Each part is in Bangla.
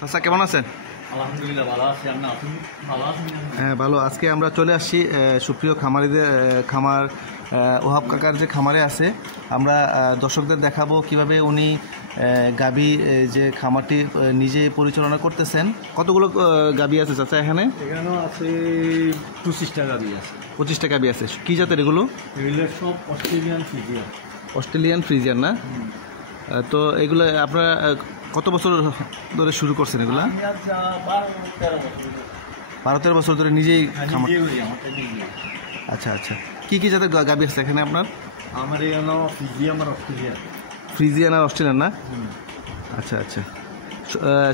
চাচা কেমন আছেন? আলহামদুলিল্লাহ ভালো আছি। আপনি ভালো আছেন? হ্যাঁ ভালো। আজকে আমরা চলে আসছি সুপ্রিয় খামারিদের খামার ওহাব কাকার যে খামারে আছে, আমরা দর্শকদের দেখাবো কিভাবে উনি গাভী যে খামারটি নিজে পরিচালনা করতেছেন। কতগুলো গাভী আছে চাচা এখানে? এখানেও আছে 25টা গাভী আছে। 25টা গাভী আছে। কী জাতের এগুলো? এগুলো সব অস্ট্রেলিয়ান ফ্রিজিয়ান। অস্ট্রেলিয়ান ফ্রিজিয়ান না? তো এগুলো আপনারা কত বছর ধরে শুরু করছেন এগুলা? 12-13 বছর ধরে নিজেই খামার। আচ্ছা আচ্ছা। কী কী জাতের গাভী আছে এখানে আপনার? আমার এখানে ফ্রিজিয়ান আর অস্ট্রেলিয়ান। ফ্রিজিয়ান আর অস্ট্রেলিয়ান না? আচ্ছা আচ্ছা।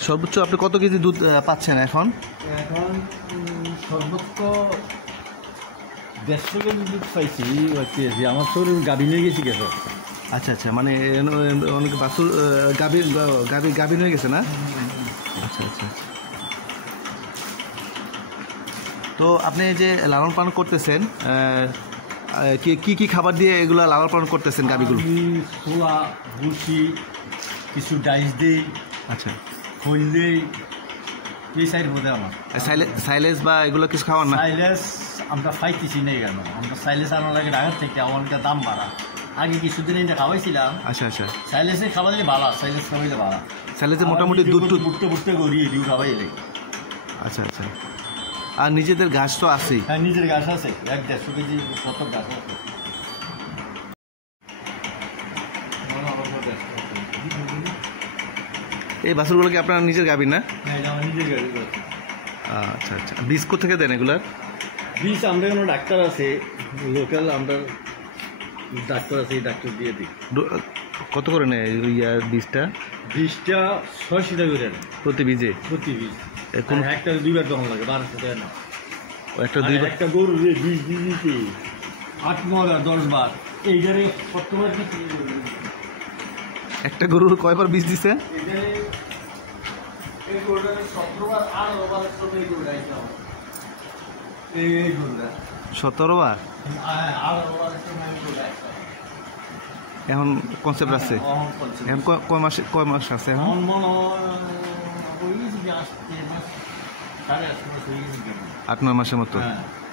সর্বোচ্চ আপনি কত কেজি দুধ পাচ্ছেন এখন? এখন সর্বোচ্চ 150 কেজি দুধ পাইছি। আমার তো গাভী নিয়ে গেছি গেছে। আচ্ছা আচ্ছা, মানে অনেক বাছুর গাভী হয়ে গেছে না? আচ্ছা আচ্ছা। তো আপনি যে লালন পালন করতেছেন, কি কি খাবার দিয়ে এগুলো লালন পালন করতেছেন গাভীগুলো? ছোলা, ভুসি, কিছু ডাইস দিই। আচ্ছা, খোল দিই। এই সাইড বোধ আমার সাইলেজ বা এগুলো কিছু খাওয়ান না? সাইলেস আমরা পাইতেছি না কেন? আমরা সাইলেস আনার লাগে ঢাকার থেকে, আমাদের দাম বাড়া। আগে কিছুদিন এটা খাওয়াইছিলাম। আচ্ছা আচ্ছা। সাইলেসে খাওয়াইলে ভালো, সাইলেস খাওয়াইলে ভালো। সাইলেজে মোটামুটি দুধ বুটতে গড়িয়ে দিও খাওয়াইলে। আচ্ছা আচ্ছা। আর নিজেদের ঘাস তো আছেই? হ্যাঁ, নিজের ঘাস আছে। 1-150 কেজি কত ঘাস আছে। এই বাছুরগুলো কি আপনার নিজের গাভী না? হ্যাঁ, এটা আমার নিজের গাড়ি। আচ্ছা আচ্ছা। বীজ কোথেকে দেন এগুলার? বীজ আমরা কোনো ডাক্তার আছে লোকাল, আমরা ডাক্তার আছে, এই ডাক্তার দিয়ে দিই। কত করে নেয় বীজটা? বীজটা 600 টাকা করে প্রতি বীজে? প্রতি বীজ। কোন একটা 2বার তখন লাগে 1200 টাকা না। একটা 2বার? একটা গরু বীজ দিতে 8 বার 10 বার। এইটারে কতবার কি একটা গরুর কয়বার বীজ দিছে? এই গরুটা 17 বার 18 বার সময় এই গরুটা আইছে। এই গরুটা 17 বার? 18 বার সময় এই গরুটা আইছে। এখন কনসেপ্ট আছে? এখন কয় মাস আছে এখন? 8-9 মাসের মতো।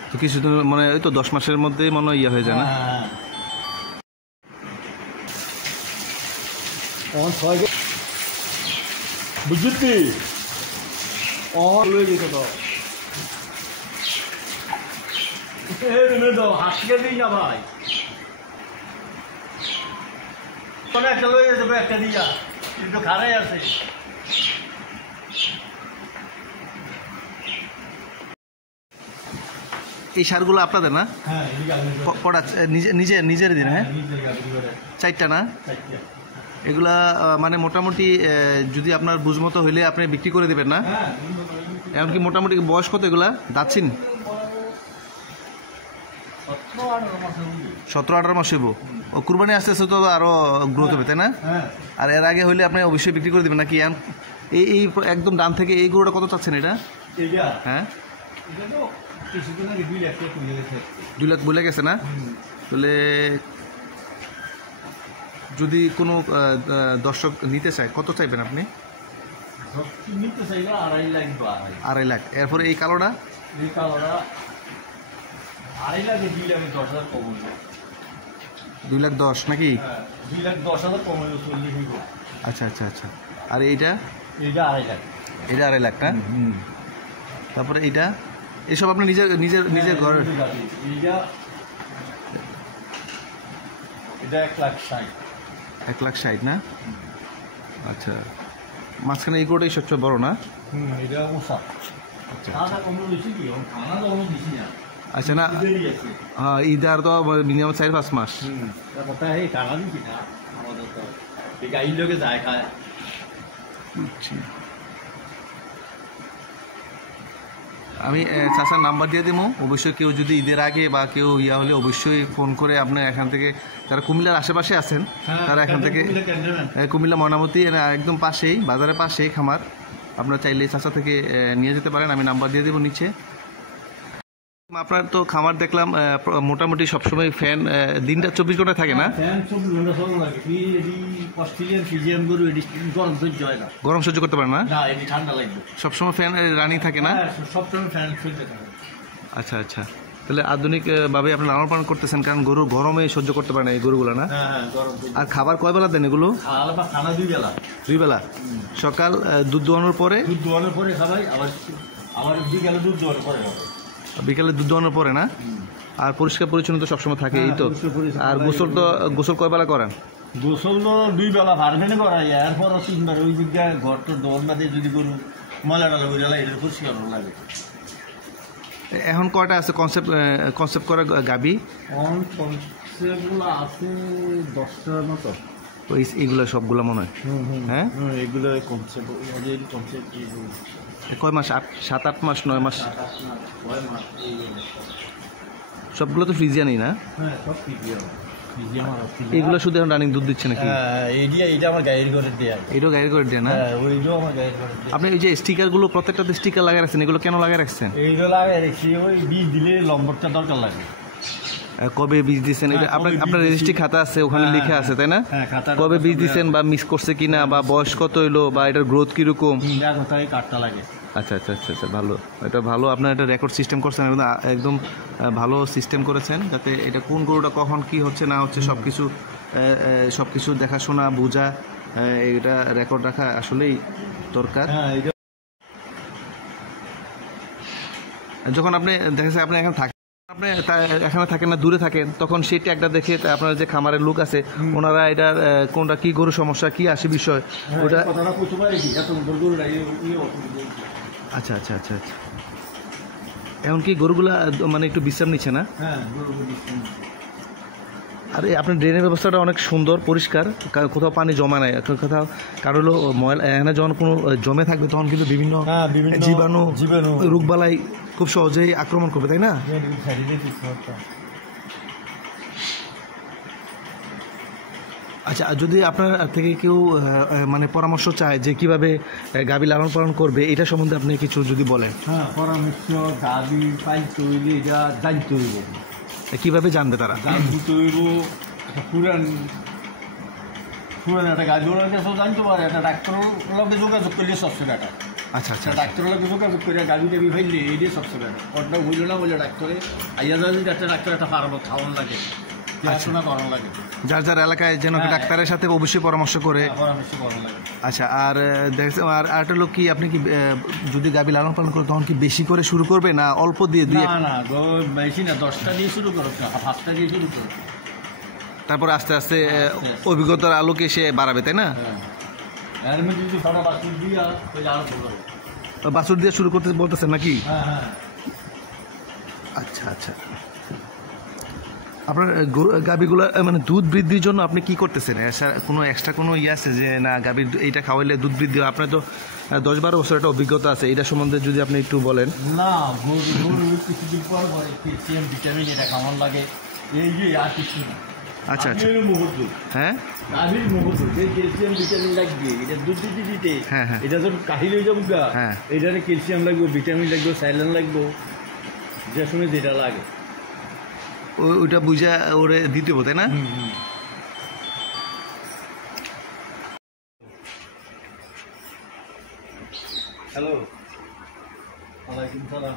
তো কিছুদিন মানে ওই তো 10 মাসের মধ্যেই মনে ইয়ে হয়ে যায় না? বুঝলি হাসিকে দিই না ভাই, তবে একটা লয়ে যাবে, একটা দিয়া কিন্তু খারাই আছে। এই সারগুলো আপনাদের না? হ্যাঁ, কটা নিজের দিন? হ্যাঁ, 4টা না? এগুলা মানে মোটামুটি যদি আপনার বুঝমতো হইলে আপনি বিক্রি করে দেবেন না? এমনকি মোটামুটি বয়স কত এগুলা? দাচ্ছিন 17-18 মাস হইব। ও কুরবানি আসতে আসতে তো আরো গ্রোথ হবে, তাই না? আর এর আগে হইলে আপনি অবশ্যই বিক্রি করে দেবেন নাকি? এই একদম ডান থেকে এই গরুটা কত চাচ্ছেন এটা? হ্যাঁ, 2 লাখ বলে গেছে না? তাহলে যদি কোনো দর্শক নিতে চায় কত চাইবেন আপনি? 2.5 লাখ। এরপরে এই কালোটা? 2,10,000 নাকি? 2,10,000 কম হইল। আচ্ছা আচ্ছা আচ্ছা। আর এইটা? এটা 2.5 লাখ। এটা 2.5 লাখ না? তারপরে এইটা? এসব আপনি নিজের ঘরের? এটা 1,60,000। 1,60,000 না? আচ্ছা। মাঝখানে এই গরুটাই সবচেয়ে বড় না? এটা উঁচা। আচ্ছা আচ্ছা। না, হ্যাঁ, ঈদ আর তো মিনিমাম 4-5 মাস। আমি চাচার নাম্বার দিয়ে দেবো। অবশ্যই কেউ যদি ঈদের আগে বা কেউ ইয়া হলে অবশ্যই ফোন করে আপনার এখান থেকে, যারা কুমিল্লার আশেপাশে আছেন তারা এখান থেকে, কুমিল্লা ময়নামতি একদম পাশেই, বাজারের পাশেই খামার, আপনারা চাইলে চাচা থেকে নিয়ে যেতে পারেন। আমি নাম্বার দিয়ে দেবো নিচে। আপনার তো খামার দেখলাম মোটামুটি সবসময় ফ্যান দিনটা 24 ঘন্টা থাকে না? ফ্যান 24 ঘন্টা চলা লাগে। এটি অস্ট্রেলিয়ান ফিজিয়ান গরু, এটি গরম সহ্য হয় না। গরম সহ্য করতে পারে না? না, এটি ঠান্ডা লাগবে। সবসময় ফ্যান রানিং থাকে না? হ্যাঁ, সবসময় ফ্যান সহ্য থাকে। আচ্ছা আচ্ছা, তাহলে আধুনিক ভাবে আপনি লালন পালন করতেছেন, কারণ গরু গরমে সহ্য করতে পারে না এই গরুগুলো না? হ্যাঁ, গরম সহ্য। আর খাবার কয় বেলা দেন এগুলো? খানা 2 বেলা। 2 বেলা? সকাল দুধ দোয়ানোর পরে? দুধ দোয়ানোর পরে খাবাই, আবার বিকালে দুধ দোয়ানোর পরে খাবে। বিকালে দুধ দোয়ানোর পরে না? আর পরিষ্কার পরিচ্ছন্ন তো সবসময় থাকে এই তো। আর গোসল কয় বেলা করেন? গোসল তো 2 বেলা ফার্মেনে করাই, এরপর 3 বার ওই দিকে ঘর তো দোয়ার না দিয়ে যদি গরু ময়লা টালা হয়ে গেলে এটা পরিষ্কার লাগে। এখন কয়টা আছে কনসেপ্ট করা গাবি? কনসেপ্টগুলো আছে 10টার মতো। এইগুলো সবগুলো মনে হয়? হ্যাঁ, এগুলো কনসেপ্ট কয় মাস? 7-8 মাস, 9 মাস? 6 মাস। সবগুলো তো ফ্রিজিয়ানই না? হ্যাঁ, সব ফ্রিজিয়ান। এগুলো শুধু এখন রানিং দুধ দিচ্ছে নাকি? এইটা আমার গায়ের ঘরে দেয়া। এটাও গাড়ি করে দেয় না? হ্যাঁ, ওইটাও আমার গায়ের ঘরে দেয়া। আপনি এই যে স্টিকারগুলো প্রত্যেকটাতে স্টিকার লাগাই রাখছেন, এগুলো কেন লাগাই রাখছেন? এইগুলো লাগাই রাখছি, ওই বীজ দিলে লম্বরটা দরকার লাগে। কবে বীজ দিচ্ছেন এটা আপনার রেজিস্ট্রি খাতা আছে, ওখানে লিখে আছে তাই না? কবে বীজ দিচ্ছেন বা মিস করছে কিনা, বা বয়স কত হইলো, বা এটার গ্রোথ কিরকম? কাটটা লাগে। আচ্ছা আচ্ছা আচ্ছা আচ্ছা, ভালো, এটা ভালো। আপনার এটা রেকর্ড সিস্টেম করছেন, একদম ভালো সিস্টেম করেছেন, যাতে এটা কোন গরুটা কখন কি হচ্ছে না হচ্ছে সব কিছু দেখাশোনা বোঝা, এটা রেকর্ড রাখা আসলেই দরকার। যখন আপনি দেখেছেন আপনি এখানে থাকেন, আপনি এখানে থাকেন না, দূরে থাকেন, তখন সেই ট্যাগটা দেখে আপনার যে খামারের লোক আছে ওনারা এটা কোনটা কি গরু সমস্যা কি আসে বিষয় ওটা। আচ্ছা আচ্ছা আচ্ছা আচ্ছা, এখন কি গরুগুলা মানে একটু বিশ্রাম নিচ্ছে না? আর আপনার ড্রেনের ব্যবস্থাটা অনেক সুন্দর, পরিষ্কার, কোথাও পানি জমা নাই, কোথাও কারো হলো ময়লা, এখানে যখন কোনো জমে থাকবে তখন কিন্তু বিভিন্ন জীবাণু রোগবালাই খুব সহজেই আক্রমণ করবে, তাই না? আচ্ছা, যদি আপনার থেকে কেউ মানে পরামর্শ চায় যে কিভাবে গাভী লালন পালন করবে, এটা সম্বন্ধে আপনি কিছু যদি বলেন। হ্যাঁ, পরামর্শ গাভী পাইতে হইলে এটা জানতে হইব। কিভাবে জানবে তারা? জানতে হইব পুরান একটা গাভী ওনার কাছেও জানতে পারে, একটা ডাক্তারের লগে যোগাযোগ করলে সবচেয়ে বেটা। আচ্ছা আচ্ছা, ডাক্তারের লগে যোগাযোগ করে গাভী টাভি ফাইলে এইটাই সবচেয়ে বেটা। ওটা হইল না বলে ডাক্তারে আইয়া যায়, যদি একটা ডাক্তার একটা ফার্ম খাওয়ানো লাগে, দেখাশোনা করানো লাগে। যার যার এলাকায় যেন ডাক্তারের সাথে অবশ্যই পরামর্শ করে। আচ্ছা, আর দেখছেন আর একটা লোক কি আপনি কি যদি গাভী লালন পালন করে তখন কি বেশি করে শুরু করবে না অল্প দিয়ে? না, বেশি না, 10টা দিয়ে শুরু করো, 5টা দিয়ে শুরু করো, তারপর আস্তে আস্তে অভিজ্ঞতার আলোকে সে বাড়াবে, তাই না? বাছুর দিয়ে শুরু করতে বলতেছেন নাকি? আচ্ছা আচ্ছা, আপনার গাভীগুলো মানে দুধ বৃদ্ধির জন্য আপনি কি করতেছেন? কোনো এক্সট্রা কোনো ইয়ে আছে যে না গাভীর এইটা খাওয়াইলে দুধ বৃদ্ধি? আপনার তো 10-12 বছর একটা অভিজ্ঞতা আছে, এটা সম্বন্ধে যদি আপনি একটু বলেন। না, কিছুদিন পর ক্যালসিয়াম ভিটামিন এটা খাওয়ান লাগে, এই যে আর কিছু না। আচ্ছা আচ্ছা, হ্যাঁ, গাভীর মহত্ব যে ক্যালসিয়াম ভিটামিন লাগবে, এটা দুধ দিতে দিতে হ্যাঁ হ্যাঁ, এটা যখন কাহিল হয়ে যাবো, হ্যাঁ, এটারে ক্যালসিয়াম লাগবে, ভিটামিন লাগবে, সাইলেন লাগবে, যে সময় যেটা লাগে ওইটা বুঝা ওরে দিতে হবে, তাই না? হ্যালো, ওয়ালাইকুম সালাম।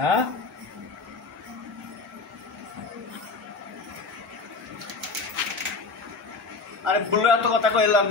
হ্যাঁ, আরে বলে এত কথা কইলাম।